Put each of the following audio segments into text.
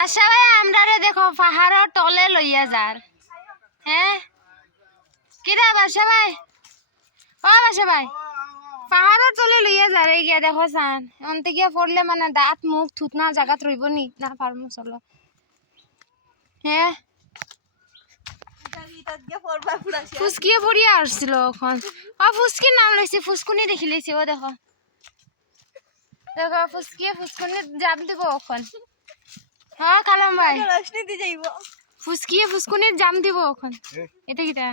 আচ্ছা ভাই আমরা দেখো পাহাড়ের তলে লইয়া যার হ্যাঁ কিরা বাসা ভাই ও বাসা ভাই পাহাড়ের তলে লইয়া যারে গিয়া দেখো চান অন্তে গিয়া পড়লে মানে দাঁত মুখ থুতনা জায়গাত রইব নি না পারমু চলো হ্যাঁ ফুসকিয়ে পড়িয়া আসছিল এখন ফুসকির নাম লইছি ফুসকুনি দেখি লইছি ও দেখো দেখো ফুসকুনি জাপ দিব এখন হ্যাঁ কালাম ভাই রাজনীতি যাইব ফুসকুনির জাম দিব এখন এটা কিটা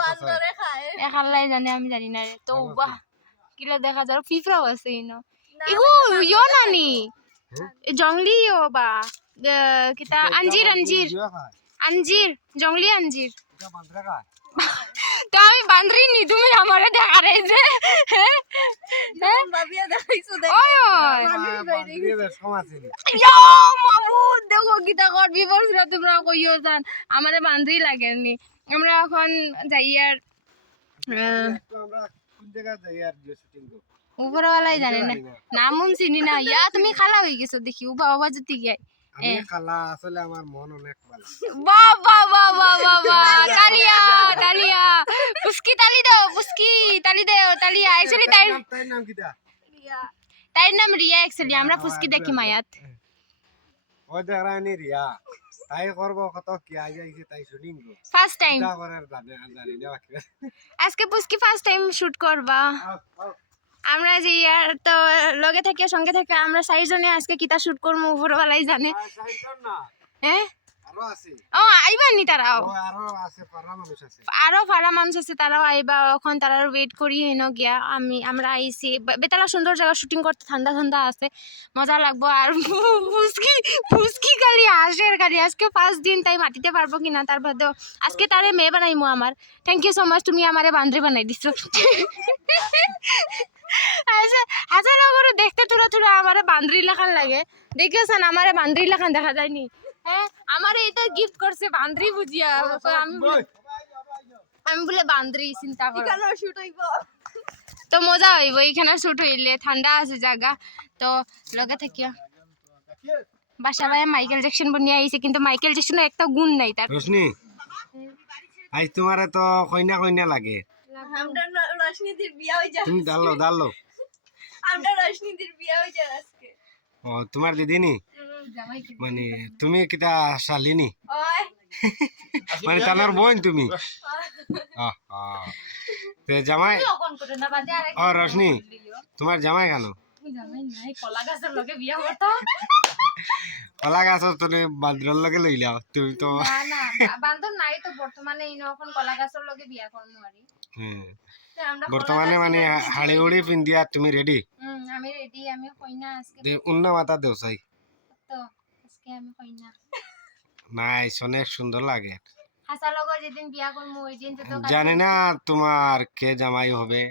বান্দরে খায় একাল্লাই জানে আমি জানি না রে তো বাহ কিলা দেখা যার ফিফরাও আছে ইনো ইগো ইয়ো নানি জংলি ইয়ো বা কিতা আঞ্জির জংলি আঞ্জির তো আমি বান্দরি নি তুমি আমারে দেখা রে যে বাবিয়া দেখাইছো ওই ইয়ো মাবুদ দেখো কিতা কর বিবর ফিরা তোমরা কইও জান আমারে বান্দরি লাগেনি আমরা এখন যাই আর উপরওয়ালাই জানে না নামুন চিনি না ইয়া তুমি খালা হয়ে গেছো দেখি ও বাবা যদি গিয়ে আমি খালা আসলে আমার মন অনেক ভালো বাবা বাবা বাবা তালিয়া তালিয়া পুস্কি তালি দাও পুস্কি তালি দাও তালিয়া एक्चुअली তাই নাম কিটা তাই নাম রিয়া एक्चुअली আমরা পুস্কি দেখি মায়াত ওই দেখানি রিয়া তাই করব কত কি আই যাইছে তাই শুটিং গো ফার্স্ট টাইম যা করার জানি না বাকি আজকে পুস্কি ফার্স্ট টাইম শুট করবা আমরা যে ইয়ার তো লগে থেকে সঙ্গে থেকে আমরা 6 জনে আজকে কিতা শুট করব উপরওয়ালাই জানে হ্যাঁ আরো আছে ও আইবা নি তারাও আরো আছে পারা মানুষ আছে আরো ভাড়া মানুষ আছে তারাও আইবা এখন তারা ওয়েট করি হেন গিয়া আমরা আইছি বেতালা সুন্দর জায়গা শুটিং করতে ঠান্ডা ঠান্ডা আছে মজা লাগবো আর ফুসকি খালি আসের খালি আজকে ফার্স্ট দিন তাই মাটিতে পারবো কিনা তার বাদেও আজকে তারে মেয়ে বানাইমু আমার থ্যাংক ইউ সো মাচ তুমি আমারে বান্দ্রি বানাই দিছো আচ্ছা হাজার করে দেখতে থোড়া থোড়া আমারে বান্দ্রি লেখান লাগে দেখেছেন আমারে বান্দ্রি লেখান দেখা যায়নি হ্যাঁ আমারে এটা গিফট করছে বান্দ্রি বুঝিয়া আমি বলে বান্দ্রি চিন্তা করো কেন শুট হইব তো মজা হইব এইখানে শুট হইলে ঠান্ডা আছে জায়গা তো লগে থাকিয়া বাসা ভাই মাইকেল জ্যাকসন বনিয়া আইছে কিন্তু মাইকেল জ্যাকসনের একটা গুণ নাই তার রোশনি আজ তোমারে তো কইনা কইনা লাগে আমরা রাজনীতির বিয়া হই যায় তুমি দালো আমরা রাজনীতির বিয়া হই যায় আজকে ও তোমার দিদি নি মানে তুমি কিটা শালিনি ওই মানে তানার বোন তুমি তে জামাই ও রোশনি তোমার জামাই কেন কলা গাছর তুমি বান্দরের লগে লইলা তুমি তো বান্দর নাই তো বর্তমানে এখন কলা গাছের লগে বিয়া করবো আরি বর্তমানে মানে হাড়ি উড়ি পিন্দিয়া তুমি রেডি আমি রেডি আমি কইনা আজকে উন্ন মাথা দেও চাই তো আজকে আমি কইনা নাইস অনেক সুন্দর লাগে হাসা লগর যেদিন বিয়া করবো ওই দিন তো জানি না তোমার কে জামাই হবে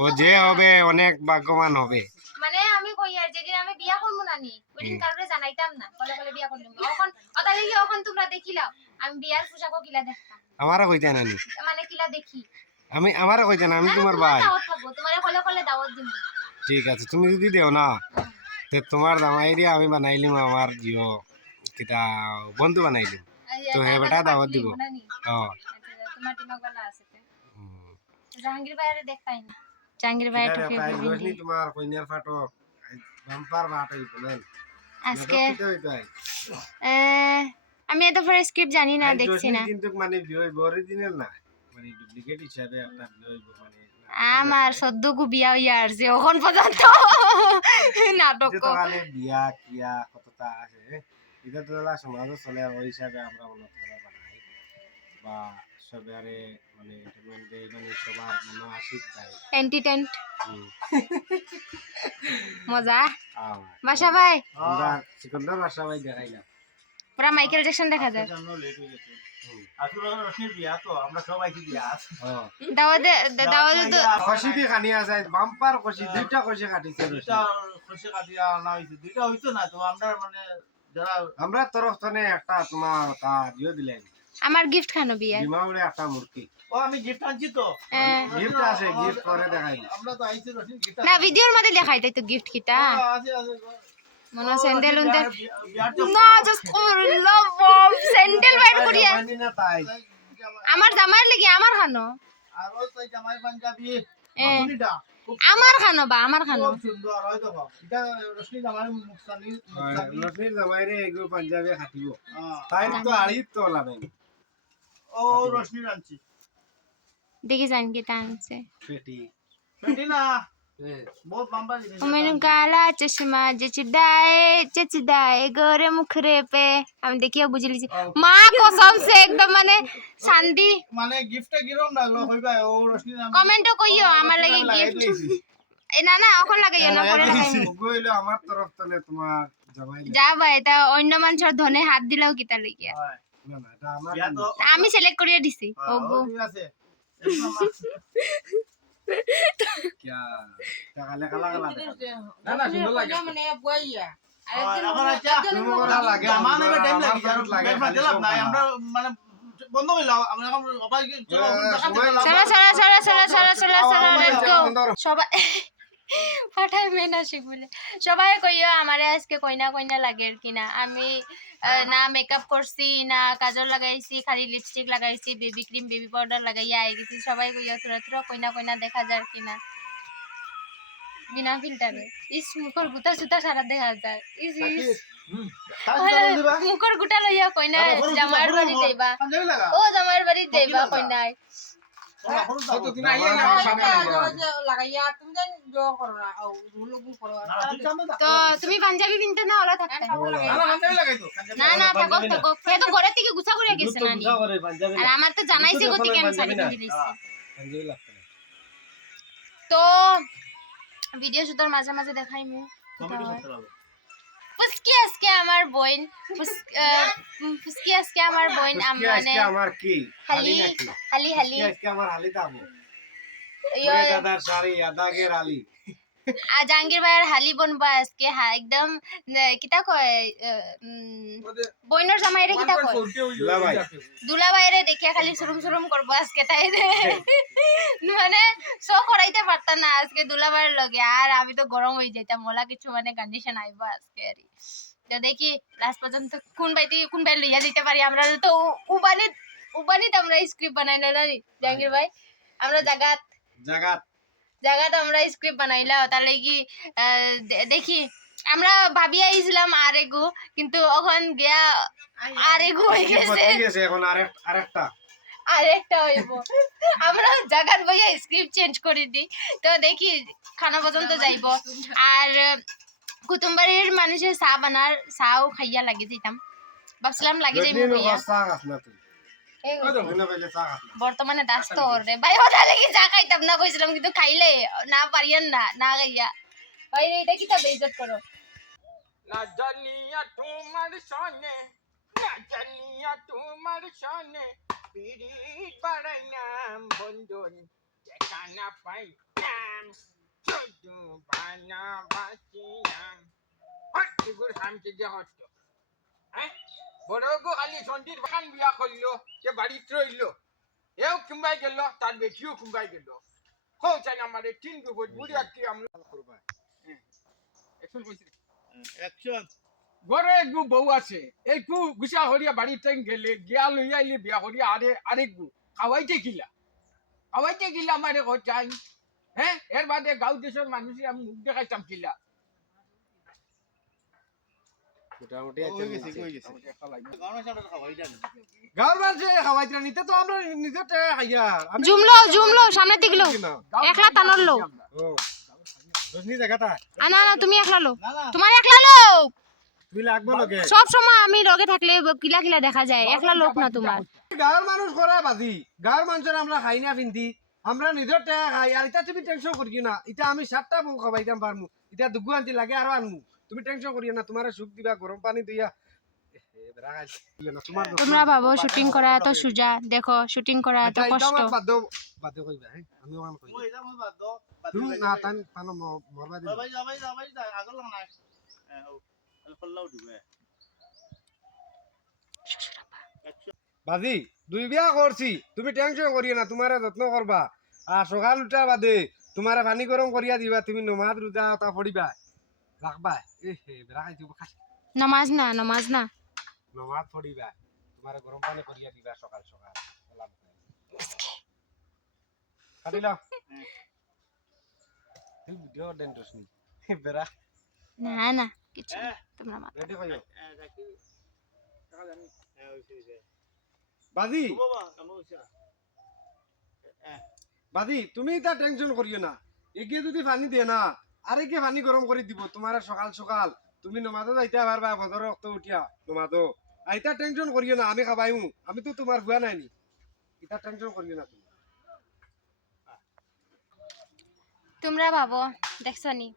ও যে হবে অনেক ভাগ্যবান হবে মানে আমি কই আর যেদিন আমি বিয়া করবো না নি ওই দিন কারোরে জানাইতাম না কলে কলে বিয়া করলাম এখন ওটালে কি এখন তোমরা দেখিলাও আমি বিয়ার পোশাকও কিলা দেখতাম আমারও কইতে নানি মানে কিলা দেখি আমি আমারও কইতে না আমি তোমার ভাই দাওয়াত খাবো তোমারে কলে কলে দাওয়াত দিমু ঠিক আছে তুমি যদি দেও না তে তোমার জামাই দিয়ে আমি বানাইলিম আমার জিও কিটা বন্ধু বানাইলিম তো হে বেটা দাওয়াত দিব তোমার দিমাগ ভালো আছে জাহাঙ্গীর ভাইরে দেখতাই না জাহাঙ্গীর ভাই টুপি রোশনি তোমার কইনার ফাটো বাম্পার বাটাই বলেন আজকে আমি এত ফর স্ক্রিপ্ট জানি না দেখছি না কিন্তু মানে অরিজিনাল না মানে ডুপ্লিকেট হিসাবে একটা মানে আমার সদ্যকু বিয়া হইয়া আসছে এখন পর্যন্ত নাটক তো খালি বিয়া কিয়া কতটা আছে এটা তো সমাজ চলে ওই হিসাবে আমরা উন্নত করা বানাই বা সবারে মানে এন্টারটেইনমেন্ট মানে সবার মনে আশীর্বাদ দেয় এন্টারটেইনমেন্ট মজা বাসা ভাই আমরা সিকন্দর বাসা ভাই দেখাইলাম পুরা মাইকেল জ্যাকসন দেখা যায় আসলে রশনির বিয়া তো আমরা সবাই কি বিয়া দাওয়াতে তো খুশি দিয়ে খানি আছে বাম্পার খুশি দুইটা খুশি কাটিছে দুইটা খুশি কাটিয়া না হইছে দুইটা হইতো না তো আমরা মানে যারা আমরা তরফ থেকে একটা তোমার তা দিও দিলেন আমার গিফট খানো বিয়া দিমাউরে একটা মূর্তি ও আমি গিফট আনছি তো গিফট আছে গিফট করে দেখাই আমরা তো আইছি রশনি গিফট না ভিডিওর মধ্যে দেখাই তাই তো গিফট কিটা আছে মনে স্যান্ডেল উনতে বিয়ার না জাস্ট লাভ স্যান্ডেল বাইর করিয়া জানি না তাই আমার জামাইর লাগি আমার খানো আর ওই জামাই পাঞ্জাবি এ কোনটা আমার খানো বা আমার খানো খুব সুন্দর হয় দেখো এটা রশ্মি জামাই মুক্তানি রশ্মির জামাইরে এগুলো পাঞ্জাবি খাটিব হ্যাঁ তাই তো আড়ি তো লাগাই ও রশ্মি রাঞ্চি দেখি জান কি টানছে পেটি বেটিনা बहुत बम्बा जिनिस मैंने काला चश्मा चचदाए गोरे मुखरे पे আমি দেখিও বুঝলি মা কসম সে একদম মানে শান্তি মানে গিফটে গিরম লাগলো কইবা ও রশ্মি নাম কমেন্টও কইও আমার লাগি গিফট এ না না এখন লাগাইও না পরে লাগাইও কইলো আমার তরফ থেকে তোমার জামাই যা ভাই এটা অন্য মানুষের ধনে হাত দিলেও কিতা লাগিয়া হয় না না এটা আমার বিয়া তো আমি সিলেক্ট করিয়া দিছি ওগো ঠিক আছে क्या কালা কালা কালা না না সুন্দর লাগে মানে বইয়া এখন আচ্ছা তুমি বড় লাগে জামা নেবে টাইম লাগে আমার লাগে লাগে দিলাম না আমরা মানে বন্ধ কইলাম আমরা এখন অপায় কি চলো চলো চলো লেটস গো সবাই পাঠাই মেনা শিখবলে সবাই কইও আমারে আজকে কইনা কইনা লাগে কিনা আমি না মেকআপ করছি না কাজল লাগাইছি খালি লিপস্টিক লাগাইছি বেবি ক্রিম বেবি পাউডার লাগাইয়া আই গেছি সবাই কইও তোরা তোরা কইনা কইনা দেখা যায় কিনা বিনা ফিল্টারে ইস মুখর গুতা সুতা সারা দেখা যায় ইস মুখর গুটা লইয়া কইনা জামার বাড়ি যাইবা পাঞ্জাবি লাগা ও জামার বাড়ি যাইবা কইনাই তো তুমি আইয়া না সামনে লাগাইয়া তুমি জান জো করো না ও লোগু করো তো তুমি পাঞ্জাবি কিনতে না ওলা থাকতে না পাঞ্জাবি লাগাই তো না না থাকো থাকো সে তো ঘরে থেকে গুছা করে গেছে না নি করে পাঞ্জাবি আর আমার তো জানাইছে গতি কেন শাড়ি কিনে দিছি পাঞ্জাবি লাগবে তো ভিডিও শুটার মাঝে মাঝে দেখাই মু কমেন্ট করতে হবে ফুসকি আজকে আমার বোন ফুসকি আজকে আমার বোন আজকে মানে আমার কি হালি নাকি হালি আজকে আমার হালি দাবো ইয়ো ওই দাদার শাড়ি আদাগের হালি জাহাঙ্গীর ভাইয়ের হালি বনবা আজকে একদম কিতা কয় বইনর জামাইরে কিতা কয় দুলা ভাই দুলা বাইরে দেখিয়া খালি সুরুম সুরুম করবো আজকে তাই মানে শো করাইতে পারতাম না আজকে দুলা বাইরের লগে আর আমি তো গরম হয়ে যাইতাম মোলা কিছু মানে কন্ডিশন আইবো আজকে আর তো দেখি লাস্ট পর্যন্ত কোন বাই লইয়া দিতে পারি আমরা তো উবানিত আমরা স্ক্রিপ্ট বানাই না নি জাহাঙ্গীর ভাই আমরা জায়গাত আমরা স্ক্রিপ্ট বানাইলা তার লাগি দেখি আমরা ভাবি আইছিলাম আরেগু কিন্তু এখন গিয়া আরেগু হয়ে গেছে ঠিক আছে এখন আরেকটা আরেকটা হইব আমরা জায়গার বইয়া স্ক্রিপ্ট চেঞ্জ করে দিই তো দেখি খানা পর্যন্ত যাইব আর কুতুমবাড়ির মানুষের চা বানার চাও খাইয়া লাগি যেতাম ভাবছিলাম লাগি যাইব ভাইয়া বর্তমানে দাস তো রে ভাই ওটা লাগি চা খাইতাম না কইছিলাম কিন্তু খাইলে না পারিয়ান না খাইয়া ভাই এটা কি তা বেইজ্জত করো না জানিয়া তোমার সনে না জানিয়া তোমার সনে পিরিত বাড়াইনাম বন্ধন দেখা না পাইতাম শুধু বানা বাঁচিলাম হট্টিগুর হামকে যে হট্ট হ্যাঁ বড় গো খালি সন্ধির বাগান বিয়া করলো যে বাড়িতে রইলো এও কিংবাই গেল তার বেটিও কিংবাই গেল হৌচান আমার তিন দুপুর বুড়ি আজকে আমরা এখন বলছি অ্যাকশন ঘরে গু বউ আছে এই গু গুছা হরিয়া বাড়িতে গেলে গিয়া লইয়া আইলে বিয়া হরিয়া আরেক গু খাওয়াইতে গিলা আমারে হচাই হ্যাঁ এর বাদে গাঁও দেশের মানুষের আমি মুখ দেখাইতাম কিলা মোটামুটি গাঁর মানুষে খাওয়াইতে নিতে তো আমরা নিজে খাইয়া জুমলো সামনে দিকে লো একলা টানর লো রজনী দেখাটা না না তুমি একলা লো না না তোমার একলা লো তুই লাগবো লগে সব সময় আমি লগে থাকলে কিলা কিলা দেখা যায় একলা লোক না তোমার গাঁর মানুষ করা বাজি গাঁর মানুষের আমরা খাই না পিন্দি আমরা নিজের টাকা খাই আর এটা তুমি টেনশন করিও না এটা আমি 7টা বউ খাবাইতাম পারমু এটা দুগু আনতে লাগে আরো আনমু তুমি টেনশন করিও না তোমার সুখ দিবা গরম পানি দিয়া তোমরা ভাবো শুটিং করা এত সোজা দেখো শুটিং করা এত কষ্ট বাদ কইবা হ্যাঁ আমি ওখানে কই ওই এটা মই বাদ দাও তুমি না তান তান মরবা দিবা যাবাই আগল না খল্লাও দিবে বাজি দুই বিয়া করছি তুমি টেনশন করিও না তোমারে যত্ন করবা আর সকাল উঠার বাদে তোমারে পানি গরম করিয়া দিবা তুমি নমাজ রোজা তা পড়িবা রাখবা বেড়া খাই দিব খাস নমাজ না নমাজ পড়িবা তোমার গরম পানি করিয়া দিবা সকাল সকাল সালাম কাটিল তুই ভিডিও দেন রসনি বেড়া না কিছু না, তোমরা মাত রেডি কইও বাজি বাবা কেমন হইছে বাজি তুমি তা টেনশন করিও না এগিয়ে যদি পানি দিয়ে না আরে কে পানি গরম করে দিব তোমার সকাল সকাল তুমি নমাজও যাইতে পারবা বদর রক্ত উঠিয়া নমাজও আইতা টেনশন করিও না আমি খাবাইমু আমি তো তোমার হুয়া নাইনি এটা টেনশন করিও না তুমি তোমরা ভাবো দেখছো নি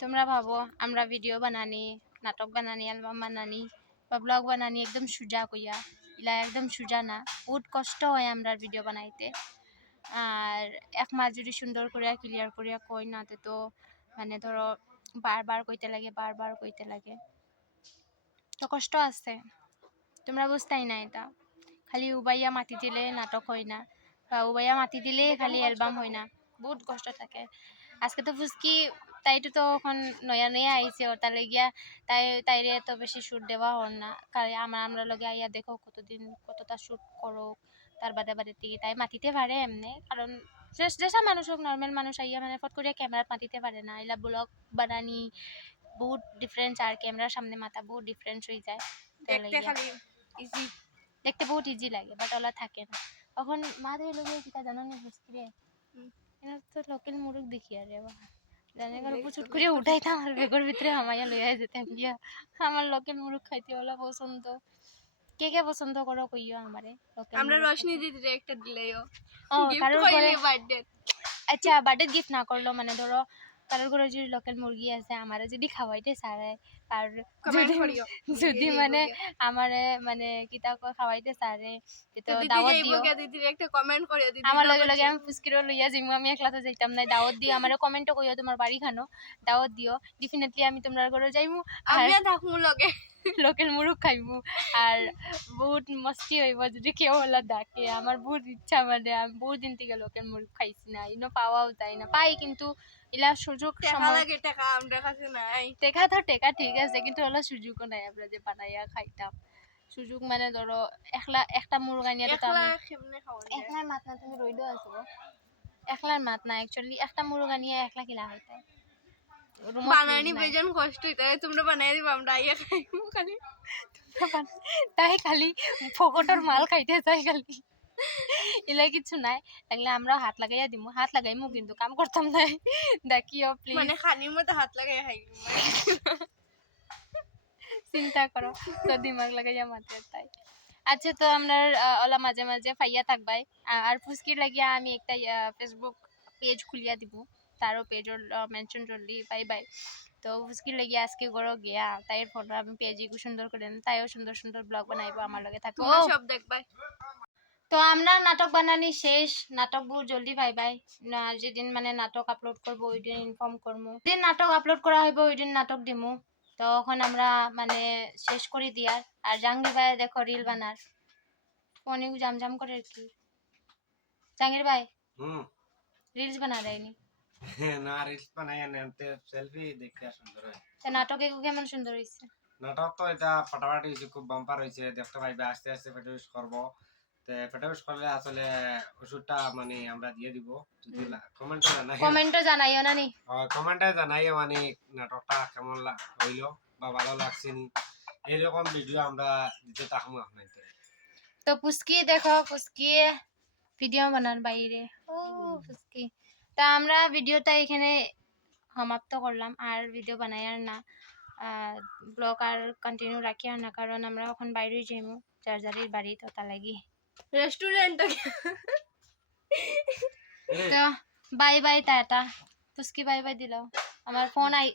তোমরা ভাবো আমরা ভিডিও বানানি নাটক বানানি অ্যালবাম বানানি বা ব্লগ বানানি একদম সোজা কইয়া ইলা একদম সোজা না বহুত কষ্ট হয় আমরা ভিডিও বানাইতে আর এক মাস যদি সুন্দর করে ক্লিয়ার করিয়া কই না তো মানে ধরো বারবার কইতে লাগে তো কষ্ট আছে তোমরা বুঝতাই না এটা খালি উবাইয়া মাটি দিলে নাটক হয় না বা উবাইয়া মাটি দিলে খালি অ্যালবাম হয় না বহুত কষ্ট থাকে আজকে তো ফুসকি তাইটো তো এখন নয়া নয়া আইছে ওটা লেগিয়া তাইরে এত বেশি শ্যুট দেওয়া হল না কারণ আমরা লগে আইয়া দেখো কতটা শ্যুট করো তার বাদে থেকে তাই মাতিতে পারে এমনি কারণ যেসব মানুষ হোক নর্মাল মানুষ আইয়া মানে ফট করিয়া ক্যামেরাত মাতিতে পারে না এলা ব্লগ বানানি বহুত ডিফারেন্স আর ক্যামেরার সামনে মাথা বহুত ডিফারেন্স হয়ে যায় দেখতে খালি ইজি দেখতে বহুত ইজি লাগে বাট ওলা থাকে না তখন মা ধরে লোক কিতা জানো না বুঝকিরে এরা তো লোকাল মুরগ দেখি আর জানে কারো চুট করে উঠাইতাম আর বেগর ভিতরে আমাইয়া লইয়া যেতাম গিয়া আমার লোকাল মুরগ খাইতে ওলা পছন্দ কে পছন্দ করো কইও আমারে আমরা রশনি দিদির একটা দিলেও ও গিফট কারোর কইলে ঘরে বার্থডে আচ্ছা বার্থডে গিফট না করলো মানে ধরো কারোর ঘরে যদি লোকাল মুরগি আছে আমারে যদি খাওয়াইতে চায় আর কমেন্ট করিও যদি মানে আমারে মানে কিতা খাওয়াইতে চায় তো দাওয়াত দিও দিদির একটা কমেন্ট করিও দিদি আমার লগে আমি ফুসকিরো লইয়া যাইমু আমি একলা তো যাইতাম না দাওয়াত দিও আমারে কমেন্টও কইও তোমার বাড়ি খানো দাওয়াত দিও ডেফিনেটলি আমি তোমার ঘরে যাইমু আর আমিও থাকমু লগে লোকাল মুরগ খাইমু আর বহুত মস্তি হইব যদি কেউ হলা ডাকে আমার বহুত ইচ্ছা মানে আমি বহুত দিন থেকে লোকাল মুরগ খাইছি না ইনো পাওয়াও যায় না পাই কিন্তু ইলা সুযোগ টাকা সময় লাগে টাকা আমরা কাছে নাই টেকা তো টেকা ঠিক আছে কিন্তু ওলা সুযোগও নাই আমরা যে বানাইয়া খাইতাম সুযোগ মানে ধরো একটা মুরগ আনিয়া তো একলা কেমনে খাওয়া যায় একলার মাত না তুমি রইডো আছো একলার মাত না অ্যাকচুয়ালি একটা মুরগ আনিয়া একলা কিলা হইতে বানানি বেজন কষ্ট হইতে তোমরা বানাই দিবা আমরা আইয়া খাইমু খালি তাই খালি ফকটর মাল খাইতে চাই খালি এলা কিছু নাই লাগলে আমরা হাত লাগাইমু কিন্তু কাম করতাম না দেখিও প্লিজ মানে খানির মতো হাত লাগাই খাই চিন্তা করো তো দিমাগ লাগাইয়া মাতে তাই আচ্ছা তো আমরা ওলা মাঝে মাঝে ফাইয়া থাকবাই আর ফুসকির লাগিয়া আমি একটা ফেসবুক পেজ খুলিয়া দিব তারও পেজর মেনশন করলি বাই তো ফুসকির লাগিয়া আজকে গড় গিয়া তাই ফোন আমি পেজ সুন্দর করে তাইও সুন্দর সুন্দর ব্লগ বানাইবো আমার লগে থাকবো তোমরা সব দেখবাই তো আমরা নাটক বানানি শেষ নাটক বহুত জলদি পাইবাই যেদিন মানে নাটক আপলোড করবো ওই দিন ইনফর্ম করবো যেদিন নাটক আপলোড করা হইব ওই দিন নাটক দিমু তখন আমরা মানে শেষ করে দিয়ার আর জাহাঙ্গীর ভাই দেখো রিল বানার অনেক জামজাম করে কি জাহাঙ্গীর ভাই রিলস বানা দেয়নি না রিলস বানাই আনতে সেলফি দেখতে সুন্দর হয় তো নাটকে কেমন সুন্দর হয়েছে নাটক তো এটা ফাটাফাটি হয়েছে খুব বাম্পার হয়েছে দেখতে পাইবে আস্তে আস্তে পেটে ইউজ করবো পেটে ইউজ করলে আসলে ওষুধটা মানে আমরা দিয়ে দিব যদি কমেন্টে জানাই কমেন্টও জানাইও না নি কমেন্টে জানাই মানে নাটকটা কেমন হইলো বা ভালো লাগছে নি এরকম ভিডিও আমরা দিতে থাকবো আপনাদের তো পুস্কি দেখো পুস্কি ভিডিও বানার বাইরে ও পুস্কি তা আমরা ভিডিওটা এখানে সমাপ্ত করলাম আর ভিডিও বানাই আর না ব্লগ আর কন্টিনিউ রাখি আর না কারণ আমরা এখন বাইরে যাইমু চার্জারির বাড়ি তো তা লাগি রেস্টুরেন্ট তো বাই বাই টাটা পুস্কি বাই বাই দিল আমার ফোন আই